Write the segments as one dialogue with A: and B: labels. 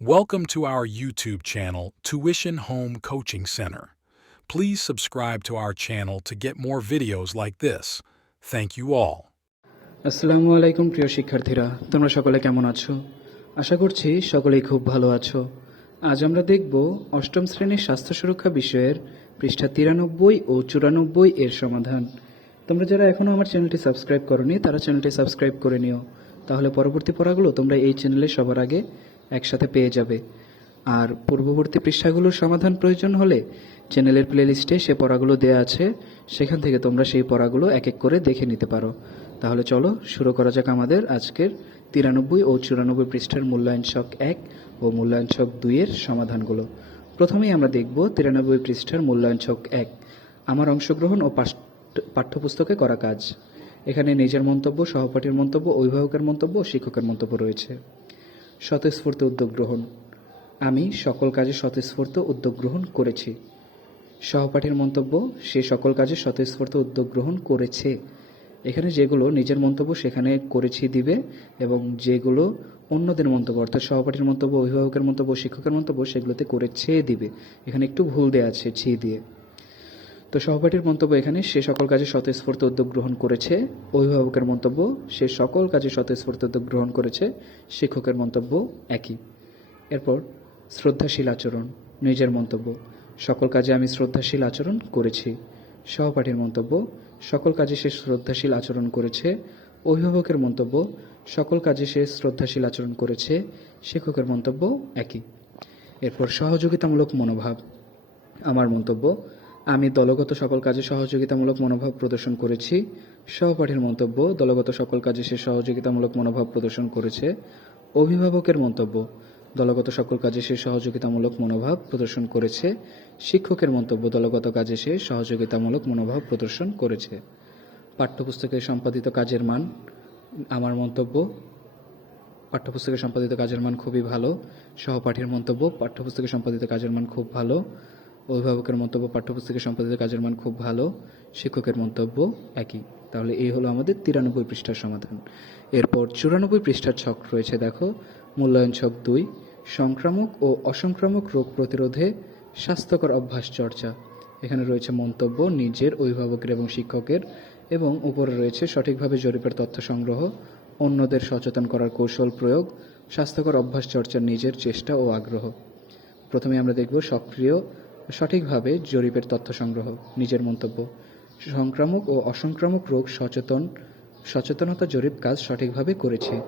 A: Welcome to our YouTube channel, Tuition Home Coaching Center. Please subscribe to our channel to get more videos like this. Thank you all.
B: আসসালামু আলাইকুম প্রিয় শিক্ষার্থীরা তোমরা সকলে কেমন আছো আশা করছি সকলেই খুব ভালো আছো আজ আমরা দেখব অষ্টম শ্রেণির স্বাস্থ্য সুরক্ষা বিষয়ের পৃষ্ঠা তিরানব্বই ও চুরানব্বই এর সমাধান তোমরা যারা এখনও আমার চ্যানেলটি সাবস্ক্রাইব করনি তারা চ্যানেলটি সাবস্ক্রাইব করে নিও তাহলে পরবর্তী পড়াগুলো তোমরা এই চ্যানেলে সবার আগে একসাথে পেয়ে যাবে। আর পূর্ববর্তী পৃষ্ঠাগুলোর সমাধান প্রয়োজন হলে চ্যানেলের প্লেলিস্টে সে পড়াগুলো দেওয়া আছে, সেখান থেকে তোমরা সেই পড়াগুলো এক এক করে দেখে নিতে পারো। তাহলে চলো, শুরু করা যাক আমাদের আজকের তিরানব্বই ও চুরানব্বই পৃষ্ঠার মূল্যায়ন ছক এক ও মূল্যায়ন ছক দুইয়ের সমাধানগুলো। প্রথমেই আমরা দেখব তিরানব্বই পৃষ্ঠার মূল্যায়ন ছক এক, আমার অংশগ্রহণ ও পাঠ- পাঠ্যপুস্তকে করা কাজ। এখানে নিজের মন্তব্য, সহপাঠীর মন্তব্য, অভিভাবকের মন্তব্য ও শিক্ষকের মন্তব্য রয়েছে। স্বতঃস্ফূর্ত উদ্যোগ গ্রহণ। আমি সকল কাজে স্বতঃস্ফূর্ত উদ্যোগ গ্রহণ করেছি। সহপাঠীর মন্তব্য, সে সকল কাজে স্বতঃস্ফূর্ত উদ্যোগ গ্রহণ করেছে। এখানে যেগুলো নিজের মন্তব্য, সেখানে করেছি দিবে এবং যেগুলো অন্যদের মন্তব্য, অর্থাৎ সহপাঠীর মন্তব্য, অভিভাবকের মন্তব্য, শিক্ষকের মন্তব্য, সেগুলোতে করেছে দিবে। এখানে একটু ভুল দেওয়া আছে, ছি দিয়ে। তো সহপাঠীর মন্তব্য এখানে। সে সকল কাজে স্বতঃস্ফূর্ত উদ্যোগ গ্রহণ করেছে। অভিভাবকের মন্তব্য, সে সকল কাজে স্বতঃস্ফূর্ত উদ্যোগ গ্রহণ করেছে। শিক্ষকের মন্তব্য একই। এরপর শ্রদ্ধাশীল আচরণ, নিজের মন্তব্য, সকল কাজে আমি শ্রদ্ধাশীল আচরণ করেছি। সহপাঠীর মন্তব্য, সকল কাজে সে শ্রদ্ধাশীল আচরণ করেছে। অভিভাবকের মন্তব্য, সকল কাজে সে শ্রদ্ধাশীল আচরণ করেছে। শিক্ষকের মন্তব্য একই। এরপর সহযোগিতামূলক মনোভাব, আমার মন্তব্য আমি দলগত সকল কাজে সহযোগিতামূলক মনোভাব প্রদর্শন করেছি। সহপাঠীর মন্তব্য, দলগত সকল কাজে সে সহযোগিতামূলক মনোভাব প্রদর্শন করেছে। অভিভাবকের মন্তব্য, দলগত সকল কাজে সে সহযোগিতামূলক মনোভাব প্রদর্শন করেছে। শিক্ষকের মন্তব্য, দলগত কাজে সে সহযোগিতামূলক মনোভাব প্রদর্শন করেছে। পাঠ্যপুস্তকে সম্পাদিত কাজের মান, আমার মন্তব্য, পাঠ্যপুস্তকে সম্পাদিত কাজের মান খুবই ভালো। সহপাঠীর মন্তব্য, পাঠ্যপুস্তকে সম্পাদিত কাজের মান খুব ভালো। অভিভাবকের মন্তব্য, পাঠ্যপুস্তকে সম্পাদিত কাজের মান খুব ভালো, শিক্ষকের মন্তব্য একই। তাহলে এই হলো আমাদের তিরানব্বই পৃষ্ঠার সমাধান। এরপর চুরানব্বই পৃষ্ঠার ছক রয়েছে, দেখো। মূল্যায়ন ছক দুই, সংক্রামক ও অসংক্রামক রোগ প্রতিরোধে স্বাস্থ্যকর অভ্যাস চর্চা। এখানে রয়েছে মন্তব্য নিজের, অভিভাবকের এবং শিক্ষকের এবং উপরে রয়েছে সঠিকভাবে জরিপের তথ্য সংগ্রহ, অন্যদের সচেতন করার কৌশল প্রয়োগ, স্বাস্থ্যকর অভ্যাস চর্চার নিজের চেষ্টা ও আগ্রহ। প্রথমে আমরা দেখব সক্রিয় সঠিকভাবে জরিপের তথ্য সংগ্রহ, নিজের মন্তব্য, সংক্রামক ও অসংক্রামক রোগ সচেতন, সচেতনতা জরিপ কাজ সঠিকভাবে করেছে।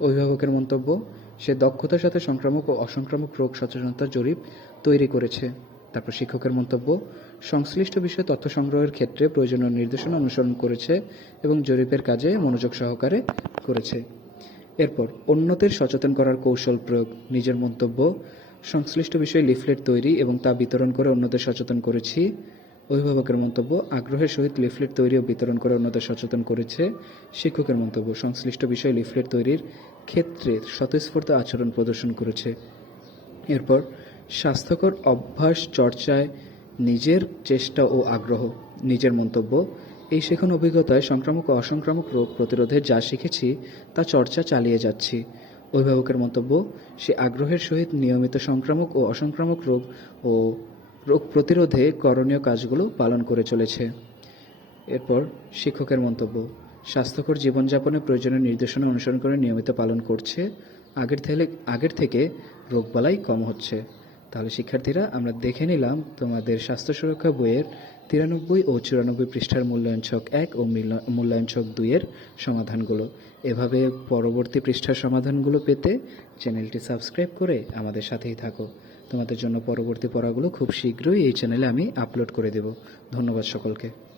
B: অভিভাবকের মন্তব্য, সে দক্ষতার সাথে সংক্রামক ও অসংক্রামক রোগ সচেতনতা জরিপ তৈরি করেছে। তারপর শিক্ষকের মন্তব্য, সংশ্লিষ্ট বিষয়ে তথ্য সংগ্রহের ক্ষেত্রে প্রয়োজনীয় নির্দেশনা অনুসরণ করেছে এবং জরিপের কাজে মনোযোগ সহকারে করেছে। এরপর, অন্যদের সচেতন করার কৌশল প্রয়োগ, নিজের মন্তব্য সংশ্লিষ্ট বিষয়ে লিফলেট তৈরি এবং তা বিতরণ করে অন্যদের সচেতন করেছি। অভিভাবকের মন্তব্য, আগ্রহের সহিত লিফলেট তৈরি ও বিতরণ করে অন্যদের সচেতন করেছে। শিক্ষকের মন্তব্য, সংশ্লিষ্ট বিষয়ে লিফলেট তৈরির ক্ষেত্রে স্বতঃস্ফূর্ত আচরণ প্রদর্শন করেছে। এরপর, স্বাস্থ্যকর অভ্যাস চর্চায় নিজের চেষ্টা ও আগ্রহ, নিজের মন্তব্য, এই শেখানো অভিজ্ঞতায় সংক্রামক ও অসংক্রামক রোগ প্রতিরোধে যা শিখেছি তা চর্চা চালিয়ে যাচ্ছি। অভিভাবকের মন্তব্য, সে আগ্রহের সহিত নিয়মিত সংক্রামক ও অসংক্রামক রোগ ও রোগ প্রতিরোধে করণীয় কাজগুলো পালন করে চলেছে। এরপর শিক্ষকের মন্তব্য, স্বাস্থ্যকর জীবনযাপনে প্রয়োজনীয় নির্দেশনা অনুসরণ করে নিয়মিত পালন করছে, আগের থেকে আগের থেকে রোগবালাই কম হচ্ছে। তাহলে শিক্ষার্থীরা, আমরা দেখে নিলাম তোমাদের স্বাস্থ্য সুরক্ষা বইয়ের তিরানব্বই ও চুরানব্বই পৃষ্ঠার মূল্যায়ন ছক এক ও মিল্য- মূল্যায়ন ছক দুইয়ের সমাধানগুলো। এভাবে পরবর্তী পৃষ্ঠার সমাধানগুলো পেতে চ্যানেলটি সাবস্ক্রাইব করে আমাদের সাথেই থাকো। তোমাদের জন্য পরবর্তী পড়াগুলো খুব শীঘ্রই এই চ্যানেলে আমি আপলোড করে দেব। ধন্যবাদ সকলকে।